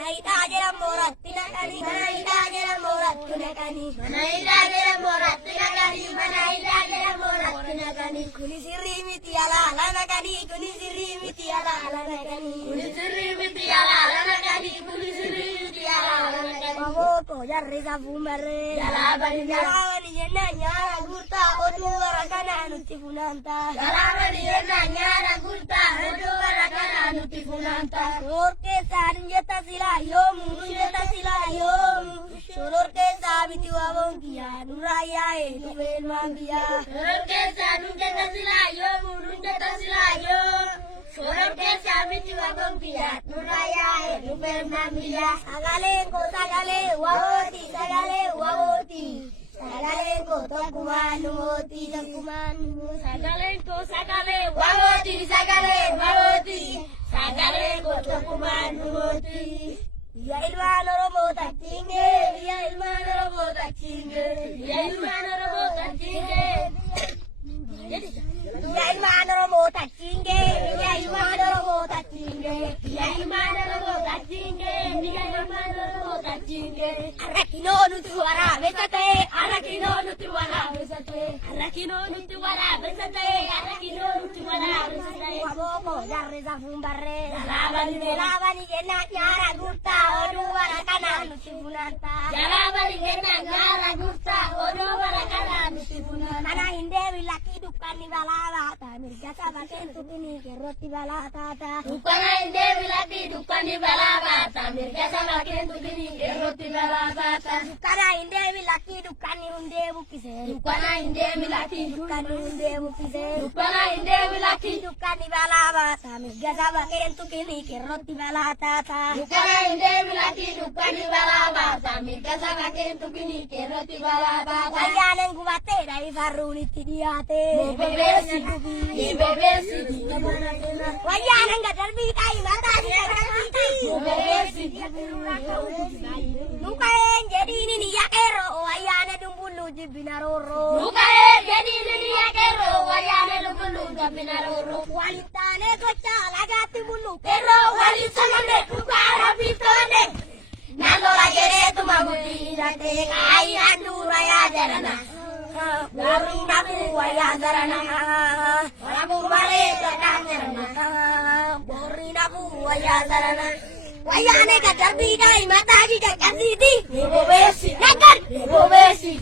Manaida jera morat tinakani, manaida jera morat tinakani, Manaida jera morat tinakani, manaida jera morat tinakani. Kuni sirri miti ala nakani, kuni sirri miti ala nakani. Kuni sirri miti ala nakani, kuni sirri miti ala nakani. Bawo to jarre sa fumbare, Jalabani yenna nyara gurta odu warakana nuti funanta. Jalabani yenna nyara gurta odu warakana nuti funanta. Soror ke sanjeta sila yom, jeta sila yom. Soror ke sabiti wabong kia nuraya nuben mambia. Soror ke sanjeta sila yom, nurjeta sila yom. Soror ke sabiti wabong kia nuraya nuben mambia. Sagale wawoti, sagale wawoti. Sagale ko tongkumanu moti, tongkumanu. Sagale wawoti, sagale wawoti. Sagale ko tongkumanu moti. Ya ilmano robo tacinge, ya ilmano robo tacinge, Ya ilmano robo tacinge. ya ilmano robo tacinge, ya ilmano robo tacinge. Ya ilmano robo tacinge. Ya ilmano robo tacinge. Arakino nutu wara besate, Arakino nuti wala besate. Arakino nuti wala besate. Arakino nuti wala besate. waboko jarre sa fumbare. Jalabani Jalabani yenna nyara gurta odu warakana nuti funanta. Jalabani yenna nyara gurta odu warakana nuti funanta. Ana hinde wilaki dukani balawata, mirga sabaken tukini keroti balatata. Dukana inde vilati dukani balabata. Mirga samakin tukini keroti balabata. Kana hinde wilaki dukani hunde bukise. Dukana inde vilati Dukani hunde bukise. Dukana inde vilati Dukani balawata, mirga sabaken tukini keroti balatata. Dukana inde vilati dukani balabata. Mirga samakin tukini keroti balabata. Wayanen gubate dai faruni tidiate. Bebesi, bebesi, Wayanen gadar bitai mata di bebesi. Nukaen jadi ini ya kero wayane dumbulu jibinaroro. Lukae jadi dunia kero wayane lukulu dabinaruru. Walitane gocha lagati bulu Kero wali samane kukara pitone. Nando lagere tumaguti date ai andura ya jarana. Baru naku waya zarana. Oramu bare jarana. Bori naku waya zarana. Wayane gadar bitai mata di gadar sidi. Bebesi, Nakar. bebesi,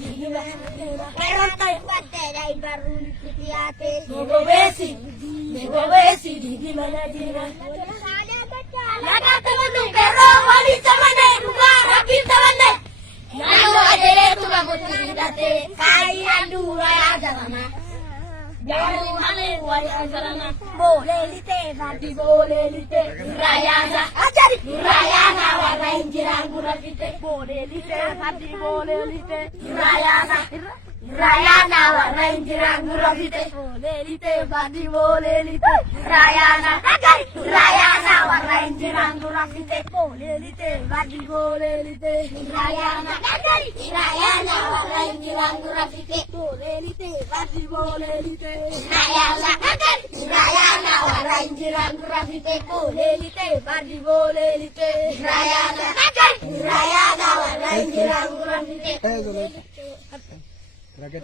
Keron tay pate dai faruni tidiate. bebesi, bebesi di mana di mana. Lagati bulu Kero wali samane kukara pitone. Nando lagere tumaguti date ai andura ya jarana. Baru hale waya jarana. boleh lite Di boleh lite rayana. ajari. Rayana warna injiran gurafite. Boleh lite hati boleh lite. Rayana. Rayana warna injiran gurafite. Boleh lite badi boleh lite. Rayana. Rayana warna injiran gurafite. Boleh lite badi boleh lite. Rayana. Rayana warna injiran gurafite. Boleh lite badi boleh lite. Rayana. Rayana warna injiran gurafite. Boleh lite badi boleh lite. Rayana. Rayana warna injiran gurafite. Rakyat